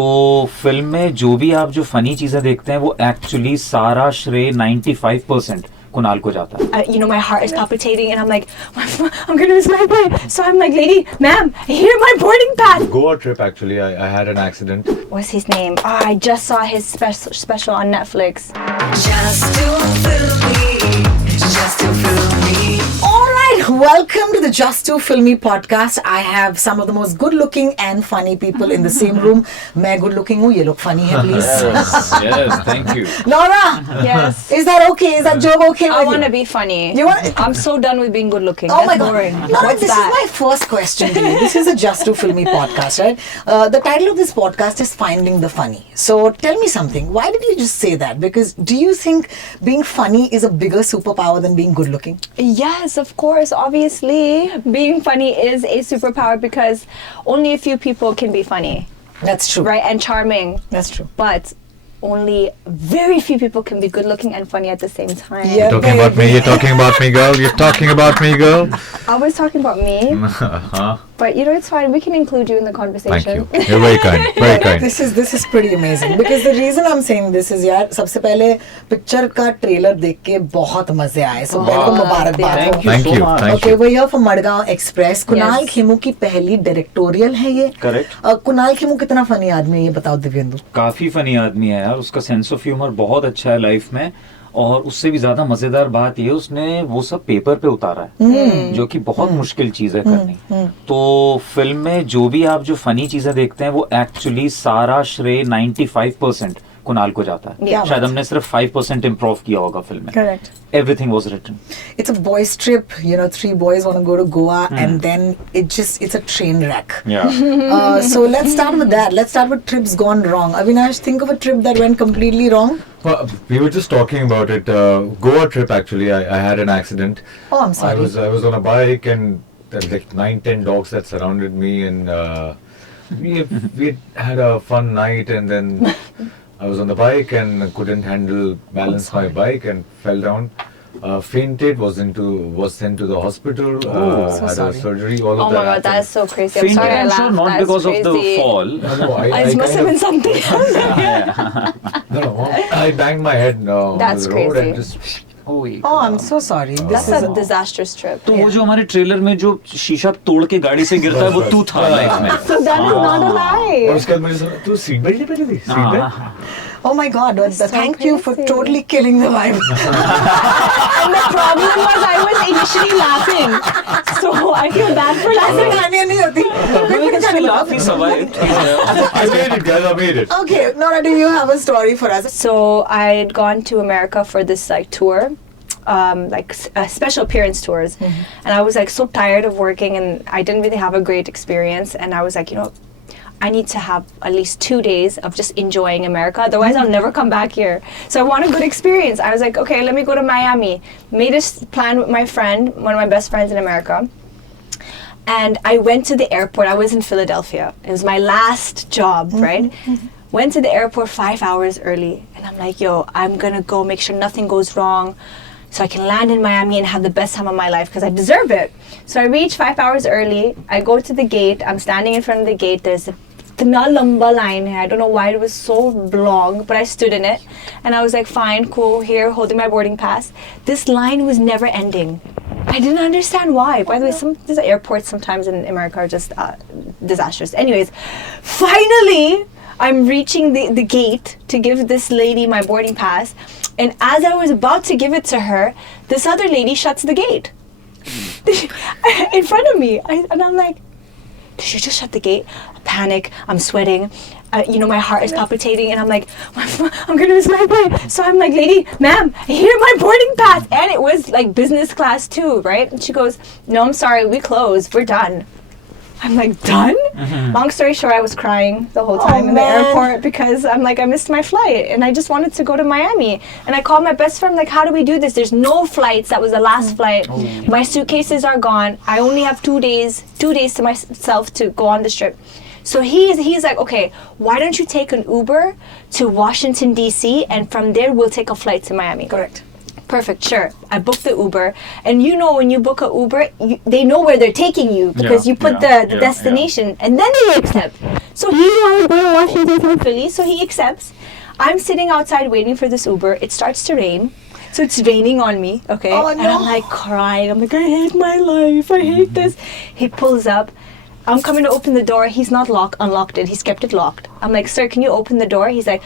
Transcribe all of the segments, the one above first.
तो फिल्म में जो भी आप जो फनी चीजें देखते हैं वो एक्चुअली सारा श्रेय 95% कुणाल को जाता है. My heart is palpitating and I'm like, I'm gonna miss my plane. So I'm like, lady, ma'am, here my boarding pass. Goa trip actually, I had an accident. What's his name? I just saw his special on Netflix. Just to fill me, just to fill me. Alright, welcome to the Just to Fill Me podcast. I have some of the most good looking and funny people in the same room. मैं good looking हूँ, ये लोग funny है please. Yes, thank you. Nora, Yes. is that okay? Is that joke okay I with want to you? be funny. You want? I'm so done with being good looking. Oh That's my god. boring. Nora, What's this that? is my first question to you. This is a Just to Fill Me podcast, right? The title of this podcast is Finding the Funny. So tell me something. Why did you just say that? Because do you think being funny is a bigger superpower than being good looking? Yes, of course. Obviously, being funny is a superpower because only a few people can be funny, That's true. right? And charming. That's true. But only very few people can be good looking and funny at the same time. Yeah. Talking about me, you're talking about me, girl. You're talking about me, girl. I was talking about me, Uh-huh. but it's fine. We can include you in the Thank conversation. you. You're very kind. Very kind. This is pretty amazing because the reason I'm saying this is यार सबसे पहले picture का trailer देख के बहुत मजे आए. So पहले को मुबारकबाद हो. Thank you Thank so you. much. Thank Okay, we're here for Madgaon Express. Kunal Yes. Khemu की पहली डायरेक्टोरियल है ये. Correct. कुणाल खेमू कितना फनी आदमी है ये बताओ दिव्येंदु. काफी फनी आदमी है यार, उसका सेंस ऑफ ह्यूमर बहुत अच्छा है लाइफ में. और उससे भी ज्यादा मजेदार बात ये उसने वो सब पेपर पे उतारा है, जो कि बहुत मुश्किल चीज है करनी. तो फिल्म में जो भी आप जो फनी चीजें देखते हैं वो एक्चुअली सारा श्रेय 95% कुणाल को जाता है. क्या शायद बात. हमने सिर्फ 5% इम्प्रूव किया होगा फिल्म में. Correct. Everything was written. It's a boys trip. 3 boys want to go to Goa and then it's a train wreck. Yeah. So let's start with that. Let's start with trips gone wrong. Avinash, think of a trip that went completely wrong. Well, we were just talking about it. Goa trip actually, I had an accident. Oh, I'm sorry. I was on a bike and there were like 9-10 dogs that surrounded me and we had a fun night and then I was on the bike and couldn't balance my bike and fell down. Fainted, was sent to the hospital, so had sorry. a surgery, all Oh of my that. god, that is so crazy. I'm Fainted, sorry I I'm laughed. sure not That's because of the crazy. fall. No, I It must have been something else. No, I banged my head on That's the road crazy. and just. Oh, I'm so sorry. This That's is a disastrous trip. तो वो जो हमारे trailer में जो शीशा तोड़ के गाड़ी से गिरता है वो तू था लाइफ में. So that is not a और lie. उसके बाद मुझे सुना तू सीट बेल्ट नहीं पहनी थी seat belt. Oh my God! Thank you for crazy. totally killing the vibe. And the problem was I was initially laughing. So I feel bad for laughing. गालियाँ नहीं होती. We can still laugh, he survived. I made it, guys. I made it. Okay, Nora, do you have a story for us? So I had gone to America for this tour, special appearance tours, and I was so tired of working, and I didn't really have a great experience. And I was like, I need to have at least 2 days of just enjoying America. Otherwise, I'll never come back here. So I want a good experience. I was like, okay, let me go to Miami. Made a plan with my friend, one of my best friends in America. And I went to the airport. I was in Philadelphia. It was my last job, right? Went to the airport 5 hours early. And I'm like, I'm going to go make sure nothing goes wrong so I can land in Miami and have the best time of my life because I deserve it. So I reach 5 hours early. I go to the gate. I'm standing in front of the gate. There's a इतना लंबा line है. I don't know why it was so long, but I stood in it. And I was like, fine, cool, here, holding my boarding pass. This line was never ending. I didn't understand why. By the way, these airports sometimes in America are just disastrous. Anyways, finally, I'm reaching the gate to give this lady my boarding pass. And as I was about to give it to her, this other lady shuts the gate in front of me. And I'm like, did she just shut the gate? I panic. I'm sweating. My heart is palpitating. And I'm like, I'm going to miss my plane. So I'm like, lady, ma'am, here my boarding pass. And it was like business class too, right? And she goes, no, I'm sorry. We closed. We're done. I'm like, done? Long story short, I was crying the whole time in the airport because I'm like, I missed my flight and I just wanted to go to Miami. And I called my best friend, like, how do we do this? There's no flights. That was the last flight. My suitcases are gone. I only have 2 days to myself to go on this trip. So he's like, okay, why don't you take an Uber to Washington, D.C. and from there we'll take a flight to Miami. Correct. Perfect, sure. I booked the Uber. And when you book an Uber, they know where they're taking you because you put the destination and then they accept. So he wanted to go to Washington from Philly, so he accepts. I'm sitting outside waiting for this Uber. It starts to rain. So it's raining on me, okay? Oh, And I'm no. like crying. I'm like, I hate my life. I hate this. He pulls up. I'm coming to open the door. He's not unlocked it. He's kept it locked. I'm like, sir, can you open the door? He's like,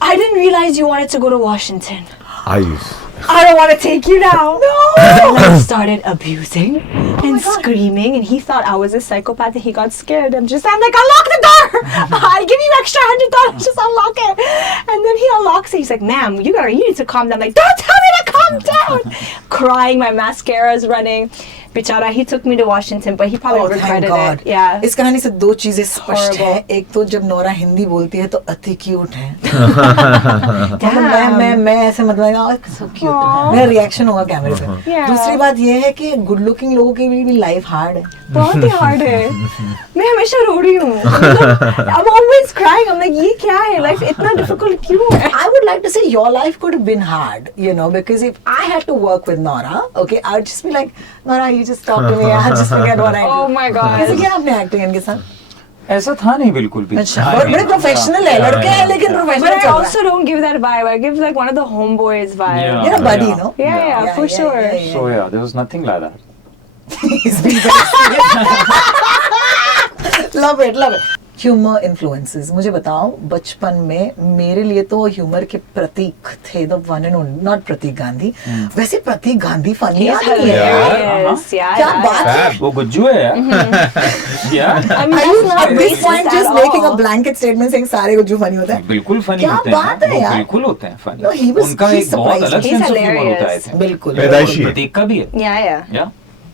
I didn't realize you wanted to go to Washington. I don't want to take you now. No. And I started abusing and screaming, and he thought I was a psychopath, and he got scared. I'm like, unlock the door. I'll give you extra $100. Just unlock it. And then he unlocks it. He's like, ma'am, you need to calm down. I'm like, don't tell me to calm down. Crying, my mascara is running. Bichara, he took me to Washington, but he probably Oh, thank regretted God. it. Yeah. इस कहानी से दो चीजें स्पष्ट Horrible. है. एक तो जब नोरा हिंदी बोलती है तो अति क्यूट है. मतलब मैं ऐसे मतलब सो क्यूट. मेरा रिएक्शन होगा कैमरे पे. Yeah. दूसरी बात ये है कि गुड लुकिंग लोगों के लिए भी लाइफ हार्ड है. बहुत ही हार्ड है. मैं हमेशा रो रही हूँ. I'm always crying. I'm like, ये क्या है? Life इतना difficult क्यों है? I would like to say your life could have been hard, you know, because if I had to work with Nora, okay, I would just be like, Nora, you just talk to me, I'll just forget what I do. Oh my God. कैसे किया आपने acting इनके साथ? ऐसा था नहीं बिल्कुल भी. अच्छा, बड़े प्रोफेशनल है, लड़के हैं लेकिन But प्रोफेशनल I चल रहा also don't give that vibe. I give like one of the homeboys vibe. Yeah. है. You're a buddy, Yeah. no? Yeah, for sure. So yeah, there was nothing like that. He's being very serious. Love it, love it. Humor influences. मुझे बताओ, बचपन में मेरे लिए तो humour के प्रतीक थे the one and only, not प्रतीक गांधी. वैसे प्रतीक गांधी फनी He's आदमी है. hilarious. Yeah. क्या yeah. बात है? वो गुज्जू है यार. Yeah. I mean, Are you that's not at this racist point at just making a all. blanket statement saying सारे गुज्जू फनी होते हैं? बिल्कुल फनी क्या होते हैं. बात है वो यार? बिल्कुल होते हैं फनी. No, he was- उनका he एक बहुत surprised अलग me. Sense of He's humour होता है. hilarious. बिल्कुल. पैदाइशी है. प्रतीक का भी है. Yeah, yeah. Yeah.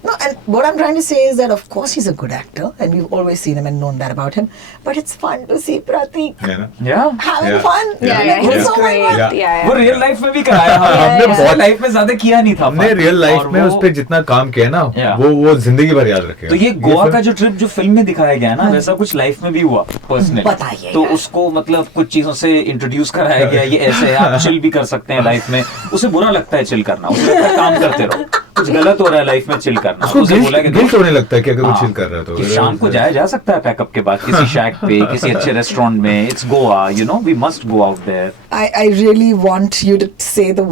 No, and what I'm trying to say is that of course he's a good actor and we've always seen him and known that about him. But it's fun to see Prateik है ना? Yeah. having Yeah. fun. Yeah, Yeah, yeah. He's yeah. great. Yeah. Yeah, yeah. वो real life में भी कराया. हमने हमने बहुत- life में ज्यादा किया नहीं था. हमने fun. रियल लाइफ और में वो- उस पे जितना काम किया ना, Yeah. वो जिंदगी भर याद रखेगा. तो ये गोवा फिल्म- का जो ट्रिप जो फिल्म में दिखाया गया है ना, वैसा कुछ लाइफ में भी हुआ पर्सनली. बताइए तो यार। उसको मतलब कुछ चीजों से इंट्रोड्यूस कराया गया. ये ऐसे है, आप चिल भी कर सकते हैं लाइफ में. उसे बुरा लगता है चिल करना. उसे लगता है काम करते रहो. कुछ गलत हो रहा है लाइफ में चिल करना. उसको उसे बोला कि गिल्ट होने लगता है कि अगर वो हाँ, चिल कर रहा है तो कि शाम को जाया जा सकता है पैकअप के बाद किसी शैक पे, किसी अच्छे रेस्टोरेंट में. It's Goa, you know, we must go out there. I really want you to say the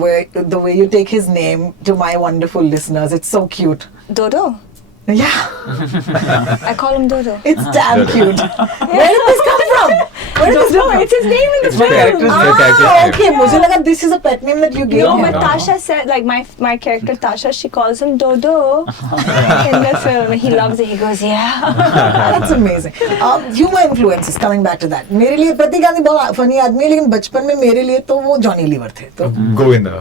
way you take his name to my wonderful listeners. It's so cute. Dodo. Yeah, I call him Dodo. it's damn cute. Where did this come from? Where did this Dodo. come from? It's his name in the It's my film. character's Ah, name. Character's name. okay. मुझे लगा this is a pet name that you gave No, him. but Tasha said, like my character Tasha, she calls him Dodo in the film. He loves it. He goes, yeah. That's amazing. Humor influences. Coming back to that. मेरे लिए प्रतीक गांधी बहुत funny आदमी है, लेकिन बचपन में मेरे लिए तो वो जॉनी लीवर थे. तो Govinda.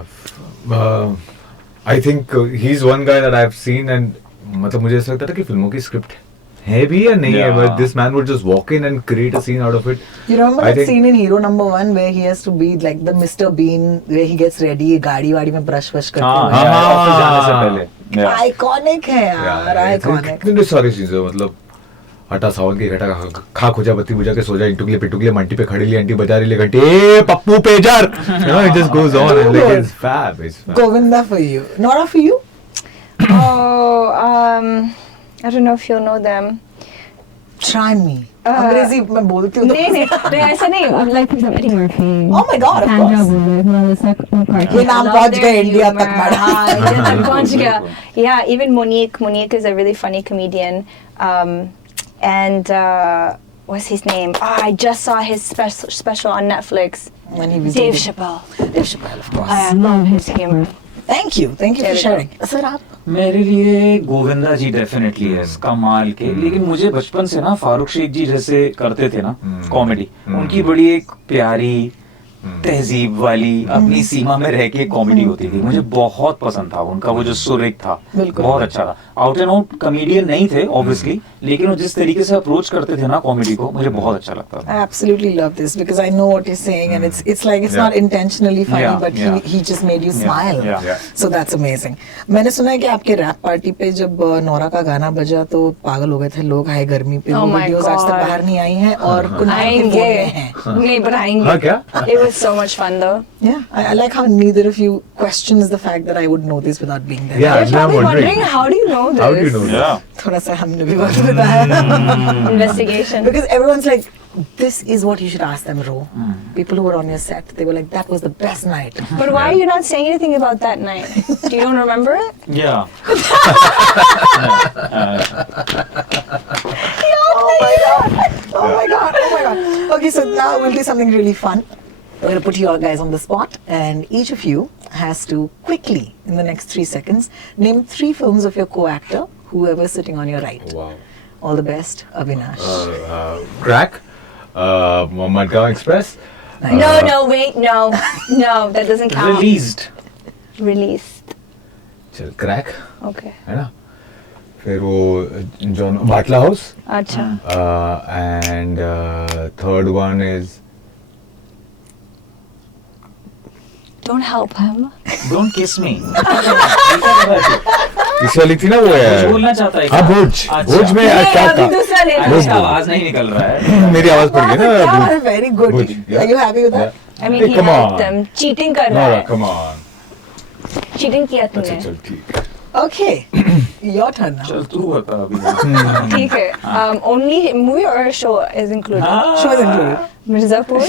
I think he's one guy that I've seen and मतलब मुझे ऐसा लगता था कि फिल्मों की स्क्रिप्ट है भी या नहीं है, Yeah. but this man would just walk in and create a scene out of it. you remember I that think- scene in Hero Number 1 where he has to be like the Mr. Bean, where he gets ready, गाड़ी वाड़ी में brush वश करते हाँ, हुए. हाँ, office जाने से पहले. Yeah. Iconic है यार, iconic. कितनी सारी चीजें मतलब आटा सावन की घटा खा खुजा बत्ती बुझा के सो जा इंटुगले पिटुगले मंटी पे खड़ी ली आंटी बजा रही ले घंटे ए Pappu pager, you know, it just goes on and like it's fab, it's fab. Govinda for you. Nora for you? Oh, I don't know if you'll know them. Try me. अंग्रेजी मैं बोलती हूँ तो. नहीं ऐसा नहीं. like Eddie Murphy. Oh my God, of Sandra course. Bullock, Melissa McCarthy. ये नाम Love पहुंच their गए इंडिया humor. तक मैडम. हाँ, इंडिया तक पहुंच बिल्कुल, गया. बिल्कुल. Yeah, even Monique is a really funny comedian. And what's his name? I just saw his special on Netflix. When he was Dave dating- Chappelle. Dave Chappelle, of course. I love his humor. Thank you for There we sharing. Sir आप मेरे लिए गोविंदा जी definitely है कमाल के. लेकिन मुझे बचपन से ना फारूक शेख जी जैसे करते थे ना कॉमेडी, उनकी बड़ी एक प्यारी तहजीब वाली अपनी सीमा में रह के कॉमेडी होती थी. मुझे बहुत पसंद था उनका वो जो सुर एक था, बिल्कुल. बहुत अच्छा था. आउट एंड आउट कॉमेडियन नहीं थे ऑब्वियसली, लेकिन वो जिस तरीके से अप्रोच करते थे ना कॉमेडी को, मुझे बहुत अच्छा लगता था. I absolutely love this because I know what you're saying and it's like it's Yeah. not intentionally funny Yeah, but yeah. he just made you smile. yeah. Yeah. So that's amazing. मैंने सुना है कि आपके rap party पे जब Nora का गाना बजा तो पागल हो गए थे लोग. हाय गर्मी पे Oh वो my वीडियोस आज तक God. बाहर नहीं आई हैं और कुनाल के फोन आएंगे. में हैं. नहीं, but आएंगे. हाँ क्या? It was so much fun though. Yeah, I like how neither of you questions the fact that I would know this without being there. Yeah, They're actually, I'm probably wondering. wondering how do you know this? How do you know? Yeah. थोड़ा सा हमने भी वक्त बिताया. Investigation. Because everyone's like, this is what you should ask them, Ro. People who were on your set, they were like, that was the best night. But why are you not saying anything about that night? You don't remember it? Yeah. Oh my god! Oh my god! Oh my god! Okay, so now we'll do something really fun. We're gonna put you all guys on the spot, and each of you has to quickly, in the next 3 seconds, name 3 films of your co-actor, whoever's sitting on your right. Wow. All the best, Avinash. Crack. Madgaon Express. No, wait, no, that doesn't count. Released. चल crack Okay. है ना फिर वो John Batla house Acha. And third one is Don't help him. Don't kiss me. इस वाली थी ना वो कुछ बोलना चाहता है हाँ क्या? भोज अच्छा। भोज में नहीं, क्या अभी दूसरा ले अरे, लो। इसका आवाज नहीं निकल रहा है. मेरी आवाज पड़ गई ना Yeah, very good. Good, yeah. Are you happy with that? I mean, he Come helped on. them. Cheating कर रहा नोरा है. कम ऑन Cheating किया अच्छा तूने. चल ठीक है Okay, your turn now. चल तू बता अभी. ठीक है. Only movie or show is included. हाँ. Show is included. मिर्जापुर,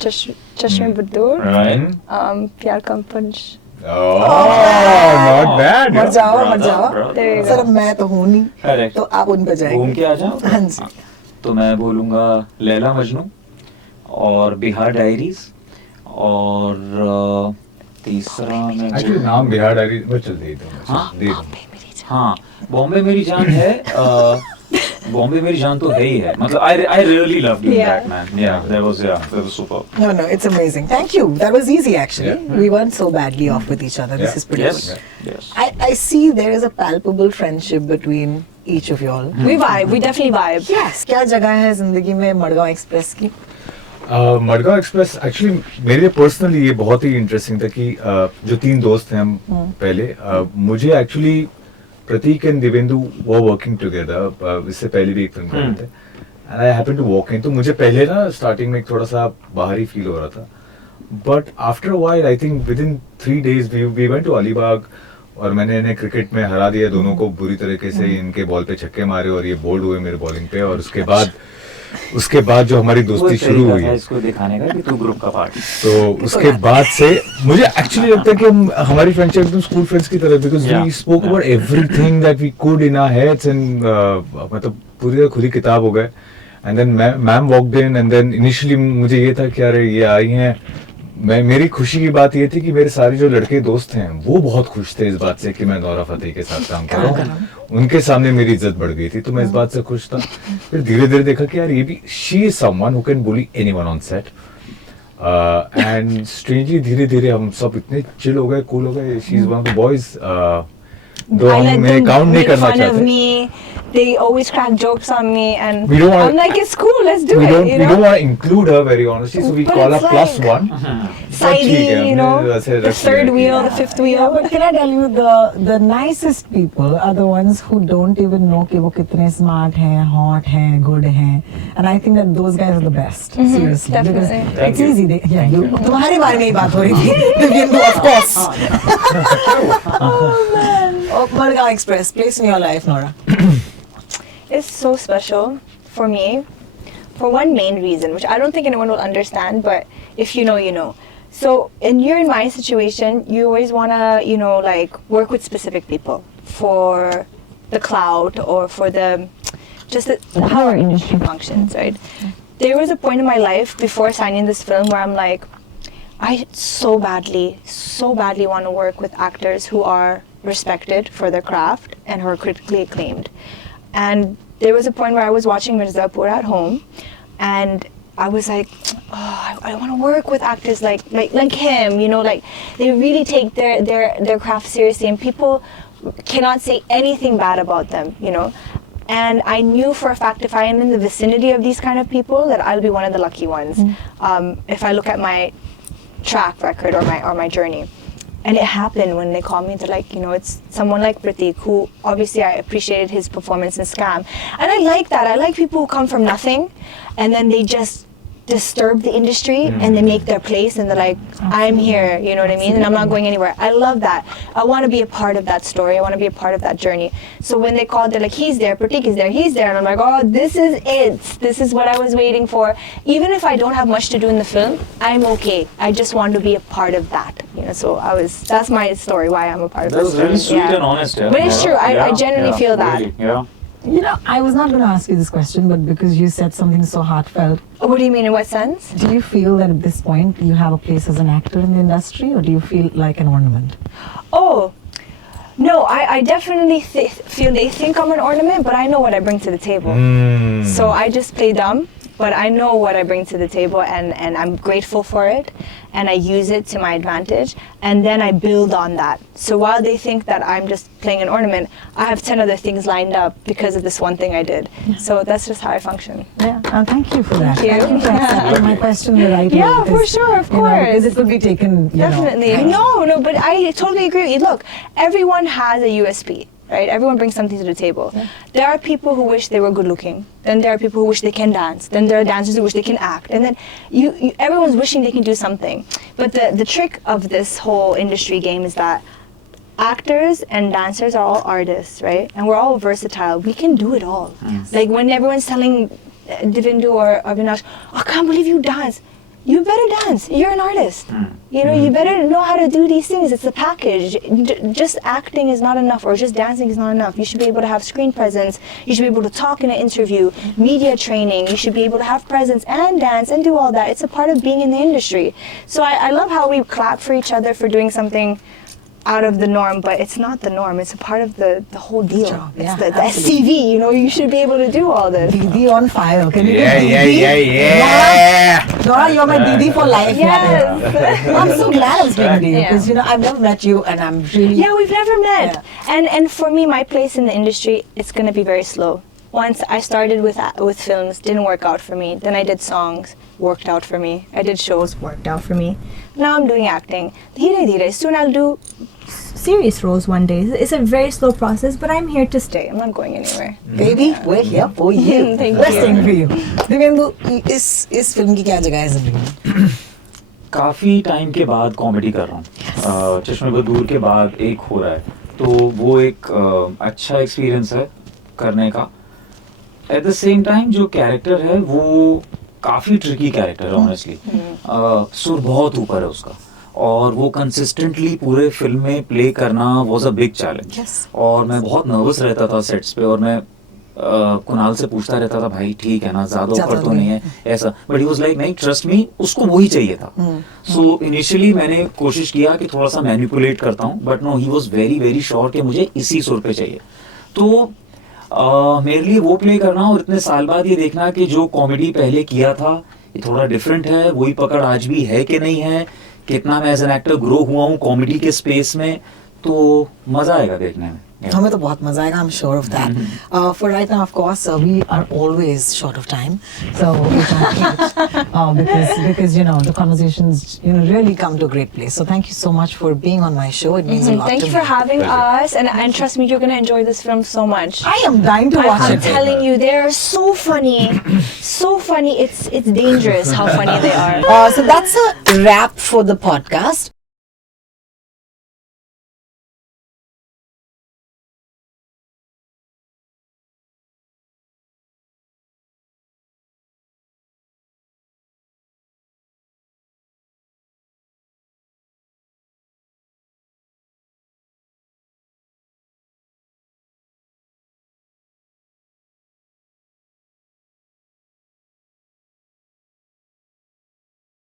चश्मे बदूर, Right. प्यार का पंच. नॉट बैड मर जाओ, मर जाओ. There you sir go. मैं तो हूँ नहीं, Correct. तो आप उन पे घूम जाएंगे. के आ जाओ. हाँ जी. तो मैं बोलूँगा लैला मजनू और बिहार डायरीज और तीसरा मैं एक्चुअली नाम बिहार डायरी में चल दे हाँ? दे हाँ बॉम्बे मेरी जान है. बॉम्बे मेरी जान तो है ही है. मतलब I really loved doing Yeah. that, man. Yeah, that was super. No, it's amazing. Thank you. That was easy actually. Yeah. We weren't so badly off with each other. This Yeah. is pretty Yes, good. yes. I see there is a palpable friendship between each of y'all. We vibe. We definitely vibe. Yes. क्या जगह है जिंदगी में Madgaon express की? Madgaon express actually मेरे लिए personally ये बहुत ही इंटरेस्टिंग था कि जो 3 दोस्त हैं हम पहले मुझे actually Prateek and Divyendu were working together इससे पहले भी एक फिल्म कर रहे थे and I happened to walk in तो मुझे पहले ना स्टार्टिंग में थोड़ा सा बाहरी फील हो रहा था but after a while I think within 3 days we went to Alibag और मैंने इन्हें क्रिकेट में हरा दिया दोनों को बुरी तरीके से इनके बॉल पे छक्के मारे और ये बोल्ड हुए मेरे बॉलिंग पे और उसके बाद जो हमारी दोस्ती शुरू हुई है इसको दिखाने का कि तू ग्रुप का पार्ट. तो उसके बाद से मुझे एक्चुअली लगता है कि हम हमारी फ्रेंडशिप एकदम स्कूल फ्रेंड्स की तरह because we spoke about everything that we could in our heads and मतलब पूरी खुली किताब हो गए and then ma'am walked in and then initially मुझे ये था कि अरे ये आई हैं मेरी खुशी की बात ये थी कि मेरे सारे जो लड़के दोस्त हैं वो बहुत खुश थे इस बात से कि मैं नोरा फतेही के साथ काम कर रहा हूँ उनके सामने मेरी इज्जत बढ़ गई थी तो मैं इस बात से खुश था फिर धीरे धीरे देखा कि यार ये भी she is someone who can bully anyone on set and strangely धीरे धीरे हम सब इतने चिल हो गए कूल हो गए she is one of the boys दो I let हम them काउंट नहीं make करना fun of चाहते me. They always crack jokes on me, and We don't wanna- I'm like, it's cool. Let's do we it. don't You we know, don't want to include her very honestly so we But call her it's plus like- one sidey, ठीक है, you know, हमने वैसे the रख third लिया wheel, कि- the fifth Yeah, wheel. but can I tell you the nicest people are the ones who don't even know कि वो कितने smart हैं, hot हैं, good हैं, and I think that those guys are the best. Seriously, because definitely. it's easy. Yeah, you तुम्हारे बारे में ही बात हो रही थी. Divyendu, of course. Oh, Madgaon Express, place in your life, Nora. It's so special for me for one main reason, which I don't think anyone will understand, but if you know, you know. So, and you're in my situation, you always want to, you know, like work with specific people for the clout or for the just how our industry functions, right? There was a point in my life before signing this film where I'm like, I so badly want to work with actors who are respected for their craft and who are critically acclaimed. And there was a point where I was watching Mirzapur at home, and I was like, oh, I want to work with actors like him. You know, like they really take their craft seriously, and people cannot say anything bad about them. You know, and I knew for a fact if I am in the vicinity of these kind of people, that I'll be one of the lucky ones. If I look at my track record or my journey. And it happened when they called me. They're like, you know, it's someone like Prateik, who obviously I appreciated his performance in Scam. And I like that. I like people who come from nothing and then they just disturb the industry and they make their place and they're like, I'm here, you know what I mean? And I'm not going anywhere. I love that. I want to be a part of that story. I want to be a part of that journey. So when they called, they're like, he's there, Prateik is there, he's there. And I'm like, oh, this is it. This is what I was waiting for. Even if I don't have much to do in the film, I'm okay. I just want to be a part of that. You know, so that's my story, why I'm a part of That this was really film. sweet and honest. Yeah. But it's true. I Yeah, genuinely yeah, feel that. really, yeah. You know, I was not going to ask you this question, but because you said something so heartfelt, What do you mean, in what sense? do you feel that at this point you have a place as an actor in the industry, or do you feel like an ornament? Oh, no, I definitely feel they think I'm an ornament, but I know what I bring to the table. So I just play dumb, but I know what I bring to the table, and I'm grateful for it, and I use it to my advantage, and then I build on that. So while they think that I'm just playing an ornament, I have 10 other things lined up because of this one thing I did. So that's just how I function. Yeah, thank you for that. Thank you. for accepting my question the right way. Yeah, for because, sure, of you know, because course. it would be taken, you Definitely. know. No, but I totally agree with you. Look, everyone has a USP, right? Everyone brings something to the table. There are people who wish they were good looking. Then there are people who wish they can dance. Then there are dancers who wish they can act. And then everyone's wishing they can do something. But the trick of this whole industry game is that actors and dancers are all artists, right? And we're all versatile. We can do it all. Like when everyone's telling Divyendu or Avinash, I can't believe you dance. You better dance. You're an artist. You know, you better know how to do these things. It's a package. Just acting is not enough, or just dancing is not enough. You should be able to have screen presence. You should be able to talk in an interview, media training. You should be able to have presence and dance and do all that. It's a part of being in the industry. So I love how we clap for each other for doing something out of the norm, but it's not the norm. It's a part of the whole deal. Job, It's yeah, the absolutely. SCV, you know, you should be able to do all this. Didi on fire. Can you Yeah, do yeah, Didi? yeah. Nora, you're my Didi for life. Yes. I'm so glad I'm speaking to you Yeah. because, you know, I've never met you and I'm really... Yeah, we've never met. And for me, my place in the industry, it's going to be very slow. Once I started with films, didn't work out for me. Then I did songs, worked out for me. I did shows, worked out for me. Now I'm doing acting. Dheere dheere. Soon I'll do serious roles one day. It's a very slow process, but I'm here to stay. I'm not going anywhere. Baby, we're here for you. Thank We're you. staying for you. Divyendu, इस film की क्या जगह है जिंदगी में? काफी time के बाद कॉमेडी कर रहा हूँ चश्मे बदूर के बाद एक हो रहा है तो वो एक अच्छा एक्सपीरियंस है करने का एट द सेम टाइम जो कैरेक्टर है वो काफी ट्रिकी कैरेक्टर है ऑनेस्टली सुर बहुत ऊपर है उसका और वो कंसिस्टेंटली पूरे फिल्म में प्ले करना वाज अ बिग चैलेंज और मैं बहुत नर्वस रहता था सेट्स पे और मैं कुणाल से पूछता रहता था भाई ठीक है ना ज्यादा ऊपर तो नहीं है ऐसा बट ही वाज लाइक नहीं ट्रस्ट मी उसको वही चाहिए था सो इनिशियली मैंने कोशिश किया कि थोड़ा सा मैनिपुलेट करता हूँ but no he was very very sure कि मुझे इसी सुर पे चाहिए तो मेरे लिए वो प्ले करना और इतने साल बाद ये देखना कि जो कॉमेडी पहले किया था ये थोड़ा डिफरेंट है वही पकड़ आज भी है कि नहीं है कितना मैं एज एन एक्टर ग्रो हुआ हूँ कॉमेडी के स्पेस में तो मजा आएगा देखने में हमें तो बहुत मजा आएगा, I'm sure of that. For right now, of course, we are always short of time, so we can't because you know the conversations really come to a great place. So thank you so much for being on my show. It means a lot Thank to you for me. having us, and trust me, you're gonna enjoy this film so much. I am dying to watch I'm it. telling you, they are so funny, so funny. It's dangerous how funny they are. So that's a wrap for the podcast.